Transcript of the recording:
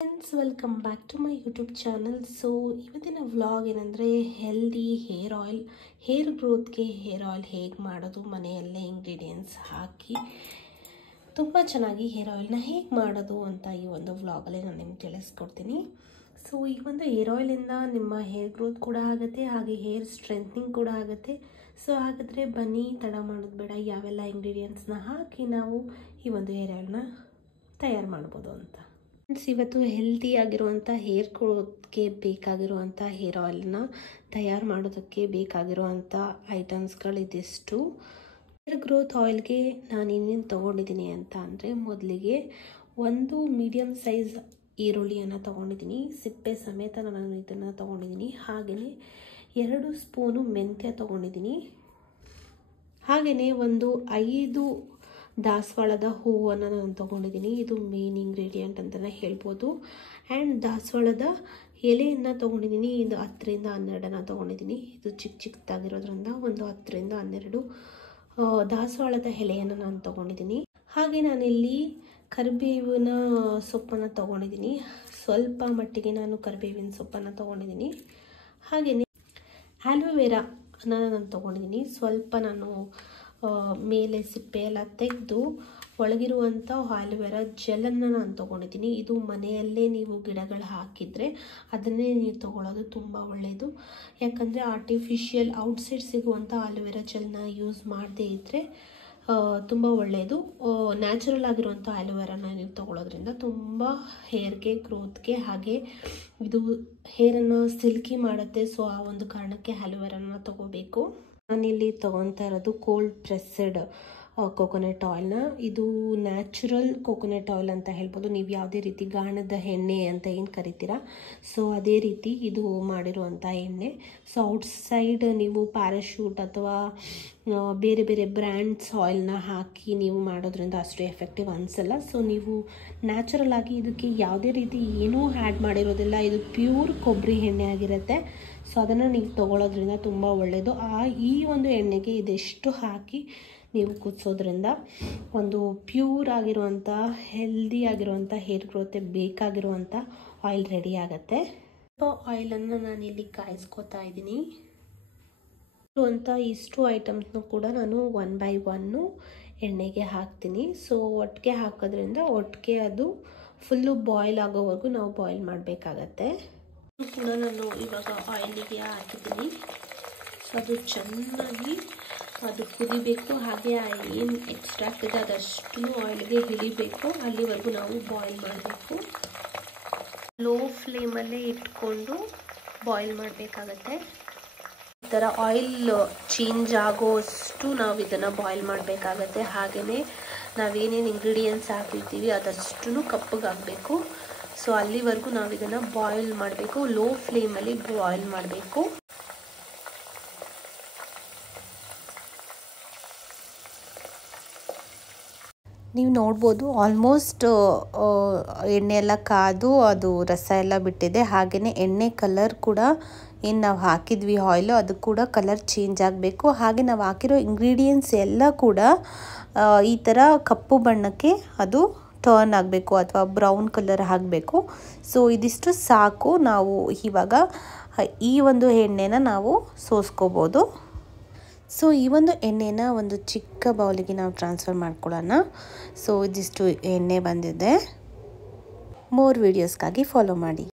Friends, welcome back to my YouTube channel. So ಇವತ್ತಿನ vlog ಏನಂದರೆ healthy hair ಗ್ರೋತ್ಗೆ hair oil ಹೇಗೆ ಮಾಡೋದು, ಮನೆಯಲ್ಲೇ ಇಂಗ್ರೀಡಿಯೆಂಟ್ಸ್ ಹಾಕಿ ತುಂಬ ಚೆನ್ನಾಗಿ ಹೇರ್ ಆಯಿಲ್ನ ಹೇಗೆ ಮಾಡೋದು ಅಂತ ಈ ಒಂದು ವ್ಲಾಗಲ್ಲಿ ನಾನು ನಿಮ್ಗೆ ತಿಳಿಸ್ಕೊಡ್ತೀನಿ. ಸೊ ಈ ಒಂದು ಹೇರ್ ಆಯಿಲಿಂದ ನಿಮ್ಮ ಹೇರ್ ಗ್ರೋತ್ ಕೂಡ ಆಗುತ್ತೆ, ಹಾಗೆ ಹೇರ್ ಸ್ಟ್ರೆಂಥನಿಂಗ್ ಕೂಡ ಆಗುತ್ತೆ. ಸೊ ಹಾಗಾದರೆ ಬನ್ನಿ, ತಡ ಮಾಡೋದು ಬೇಡ, ಯಾವೆಲ್ಲ ಇಂಗ್ರೀಡಿಯೆಂಟ್ಸ್ನ ಹಾಕಿ ನಾವು ಈ ಒಂದು ಹೇರ್ ಆಯಿಲ್ನ ತಯಾರು ಮಾಡ್ಬೋದು ಅಂತ. ಇವತ್ತು ಹೆಲ್ತಿ ಆಗಿರುವಂಥ ಹೇರ್ ಗ್ರೋತ್ಗೆ ಬೇಕಾಗಿರುವಂಥ ಹೇರ್ ಆಯಿಲ್ನ ತಯಾರು ಮಾಡೋದಕ್ಕೆ ಬೇಕಾಗಿರುವಂಥ ಐಟಮ್ಸ್ಗಳು ಇದಿಷ್ಟು. ಹೇರ್ ಗ್ರೋತ್ ಆಯಿಲ್ಗೆ ನಾನು ಇನ್ನೇನು ತೊಗೊಂಡಿದ್ದೀನಿ ಅಂತ ಅಂದರೆ, ಮೊದಲಿಗೆ ಒಂದು ಮೀಡಿಯಮ್ ಸೈಜ್ ಈರುಳ್ಳಿಯನ್ನು ತೊಗೊಂಡಿದ್ದೀನಿ, ಸಿಪ್ಪೆ ಸಮೇತ ನಾನು ಇದನ್ನು ತೊಗೊಂಡಿದ್ದೀನಿ. ಹಾಗೆಯೇ 2 ಸ್ಪೂನು ಮೆಂತ್ಯ ತೊಗೊಂಡಿದ್ದೀನಿ. ಹಾಗೆಯೇ ಒಂದು 5 ದಾಸವಾಳದ ಹೂವನ್ನು ನಾನು ತೊಗೊಂಡಿದ್ದೀನಿ. ಇದು ಮೇನ್ ಇಂಗ್ರೀಡಿಯೆಂಟ್ ಅಂತಲೇ ಹೇಳ್ಬೋದು. ಆ್ಯಂಡ್ ದಾಸವಾಳದ ಎಲೆಯನ್ನು ತೊಗೊಂಡಿದ್ದೀನಿ. ಇದು 10ರಿಂದ 12 ತೊಗೊಂಡಿದ್ದೀನಿ. ಇದು ಚಿಕ್ಕದಾಗಿರೋದ್ರಿಂದ ಒಂದು 10ರಿಂದ 12 ದಾಸವಾಳದ ಎಲೆಯನ್ನು ನಾನು ತೊಗೊಂಡಿದ್ದೀನಿ. ಹಾಗೆ ನಾನಿಲ್ಲಿ ಕರಿಬೇವಿನ ಸೊಪ್ಪನ್ನು ತೊಗೊಂಡಿದ್ದೀನಿ. ಸ್ವಲ್ಪ ಮಟ್ಟಿಗೆ ನಾನು ಕರಿಬೇವಿನ ಸೊಪ್ಪನ್ನು ತೊಗೊಂಡಿದ್ದೀನಿ. ಹಾಗೆಯೇ ಆ್ಯಲೋವೆರಾನ ನಾನು ತೊಗೊಂಡಿದ್ದೀನಿ. ಸ್ವಲ್ಪ ನಾನು ಮೇಲೆ ಸಿಪ್ಪೆ ಎಲ್ಲ ತೆಗೆದು ಒಳಗಿರುವಂಥ ಆಲೋವೆರಾ ಜೆಲ್ಲನ್ನು ನಾನು ತೊಗೊಂಡಿದ್ದೀನಿ. ಇದು ಮನೆಯಲ್ಲೇ ನೀವು ಗಿಡಗಳು ಹಾಕಿದರೆ ಅದನ್ನೇ ನೀವು ತೊಗೊಳ್ಳೋದು ತುಂಬ ಒಳ್ಳೆಯದು. ಯಾಕಂದರೆ ಆರ್ಟಿಫಿಷಿಯಲ್ ಔಟ್ಸೈಡ್ ಸಿಗುವಂಥ ಆಲೋವೆರಾ ಜೆಲ್ನ ಯೂಸ್ ಮಾಡದೇ ಇದ್ದರೆ ತುಂಬ ಒಳ್ಳೆಯದು. ನ್ಯಾಚುರಲ್ ಆಗಿರುವಂಥ ಆಲೋವೆರಾನ ನೀವು ತೊಗೊಳ್ಳೋದ್ರಿಂದ ತುಂಬ ಹೇರ್ಗೆ ಗ್ರೋತ್ಗೆ ಹಾಗೆ ಇದು ಹೇರನ್ನು ಸಿಲ್ಕಿ ಮಾಡುತ್ತೆ. ಸೊ ಆ ಒಂದು ಕಾರಣಕ್ಕೆ ಆಲೋವೆರಾನ ತೊಗೋಬೇಕು. ನಾನಿಲ್ಲಿ ತೊಗೊತಾ ಇರೋದು ಕೋಲ್ಡ್ ಪ್ರೆಸ್ಸೆಡ್ ಕೊಕೊನಟ್ ಆಯಿಲ್ನ. ಇದು ನ್ಯಾಚುರಲ್ ಕೊಕೊನಟ್ ಆಯಿಲ್ ಅಂತ ಹೇಳ್ಬೋದು. ನೀವು ಯಾವುದೇ ರೀತಿ ಗಾಣದ ಎಣ್ಣೆ ಅಂತ ಏನು ಕರಿತೀರಾ, ಸೊ ಅದೇ ರೀತಿ ಇದು ಮಾಡಿರುವಂಥ ಎಣ್ಣೆ. ಸೊ ಔಟ್ಸೈಡ್ ನೀವು ಪ್ಯಾರಾಶೂಟ್ ಅಥವಾ ಬೇರೆ ಬೇರೆ ಬ್ರ್ಯಾಂಡ್ಸ್ ಆಯಿಲ್ನ ಹಾಕಿ ನೀವು ಮಾಡೋದ್ರಿಂದ ಅಷ್ಟು ಎಫೆಕ್ಟಿವ್ ಅನಿಸಲ್ಲ. ಸೊ ನೀವು ನ್ಯಾಚುರಲ್ ಆಗಿ ಇದಕ್ಕೆ ಯಾವುದೇ ರೀತಿ ಏನೂ ಆ್ಯಡ್ ಮಾಡಿರೋದಿಲ್ಲ. ಇದು ಪ್ಯೂರ್ ಕೊಬ್ಬರಿ ಎಣ್ಣೆ ಆಗಿರುತ್ತೆ. ಸೊ ಅದನ್ನು ನೀವು ತೊಗೊಳ್ಳೋದ್ರಿಂದ ತುಂಬ ಒಳ್ಳೆಯದು. ಈ ಒಂದು ಎಣ್ಣೆಗೆ ಇದೆಷ್ಟು ಹಾಕಿ ನೀವು ಕುದಿಸೋದ್ರಿಂದ ಒಂದು ಪ್ಯೂರ್ ಆಗಿರುವಂಥ ಹೆಲ್ದಿ ಆಗಿರುವಂಥ ಹೇರ್ ಗ್ರೋತ್ಗೆ ಬೇಕಾಗಿರುವಂಥ ಆಯಿಲ್ ರೆಡಿ ಆಗುತ್ತೆ. ಆಯಿಲನ್ನು ನಾನಿಲ್ಲಿ ಕಾಯಿಸ್ಕೊತಾ ಇದ್ದೀನಿ. ಇಷ್ಟು ಐಟಮ್ಸ್ನು ಕೂಡ ನಾನು 1 by 1 ಎಣ್ಣೆಗೆ ಹಾಕ್ತೀನಿ. ಸೊ ಒಟ್ಟಿಗೆ ಹಾಕೋದ್ರಿಂದ ಒಟ್ಟಿಗೆ ಅದು ಫುಲ್ಲು ಬಾಯ್ಲ್ ಆಗೋವರೆಗೂ ನಾವು ಬಾಯ್ಲ್ ಮಾಡಬೇಕಾಗತ್ತೆ. ಕೂಡ ನಾನು ಇವಾಗ ಆಯಿಲಿಗೆ ಹಾಕಿದ್ದೀನಿ. ಸೊ ಅದು ಚೆನ್ನಾಗಿ ಅದು ಕುದಿಬೇಕು. ಹಾಗೆ ಏನು ಎಕ್ಸ್ಟ್ರಾಕ್ಟ್ ಇದೆ ಅದಷ್ಟು ಆಯಿಲ್ಗೆ ಹಿಡಿಬೇಕು. ಅಲ್ಲಿವರೆಗೂ ನಾವು ಬಾಯ್ಲ್ ಮಾಡಬೇಕು. ಲೋ ಫ್ಲೇಮಲ್ಲೇ ಇಟ್ಕೊಂಡು ಬಾಯ್ಲ್ ಮಾಡಬೇಕಾಗತ್ತೆ. ಈ ಥರ ಆಯಿಲ್ ಚೇಂಜ್ ಆಗೋಷ್ಟು ನಾವು ಇದನ್ನು ಬಾಯ್ಲ್ ಮಾಡಬೇಕಾಗತ್ತೆ. ಹಾಗೆಯೇ ನಾವೇನೇನು ಇಂಗ್ರೀಡಿಯೆಂಟ್ಸ್ ಹಾಕಿರ್ತೀವಿ ಅದಷ್ಟು ಕಪ್ಪಗಾಗಬೇಕು. ಸೊ ಅಲ್ಲಿವರೆಗೂ ನಾವು ಇದನ್ನು ಬಾಯ್ಲ್ ಮಾಡಬೇಕು. ಲೋ ಫ್ಲೇಮಲ್ಲಿ ಬಾಯ್ಲ್ ಮಾಡಬೇಕು. ನೀವು ನೋಡ್ಬೋದು ಆಲ್ಮೋಸ್ಟ್ ಎಣ್ಣೆ ಎಲ್ಲ ಕಾದು ಅದು ರಸ ಎಲ್ಲ ಬಿಟ್ಟಿದೆ. ಹಾಗೆಯೇ ಎಣ್ಣೆ ಕಲರ್ ಕೂಡ ಏನು ನಾವು ಹಾಕಿದ್ವಿ ಆಯಿಲು ಅದು ಕೂಡ ಕಲರ್ ಚೇಂಜ್ ಆಗಬೇಕು. ಹಾಗೆ ನಾವು ಹಾಕಿರೋ ಇಂಗ್ರೀಡಿಯೆಂಟ್ಸ್ ಎಲ್ಲ ಕೂಡ ಈ ಥರ ಕಪ್ಪು ಬಣ್ಣಕ್ಕೆ ಅದು ಟರ್ನ್ ಆಗಬೇಕು ಅಥವಾ ಬ್ರೌನ್ ಕಲರ್ ಆಗಬೇಕು. ಸೊ ಇದಿಷ್ಟು ಸಾಕು. ನಾವು ಇವಾಗ ಈ ಒಂದು ಎಣ್ಣೆನ ನಾವು ಸೋಸ್ಕೋಬೋದು. ಸೊ ಈ ಒಂದು ಎಣ್ಣೆನ ಒಂದು ಚಿಕ್ಕ ಬೌಲಿಗೆ ನಾವು ಟ್ರಾನ್ಸ್ಫರ್ ಮಾಡ್ಕೊಳ್ಳೋಣ. ಸೊ ಇದಿಷ್ಟು ಎಣ್ಣೆ ಬಂದಿದೆ. ಮೋರ್ ವೀಡಿಯೋಸ್ಗಾಗಿ ಫಾಲೋ ಮಾಡಿ.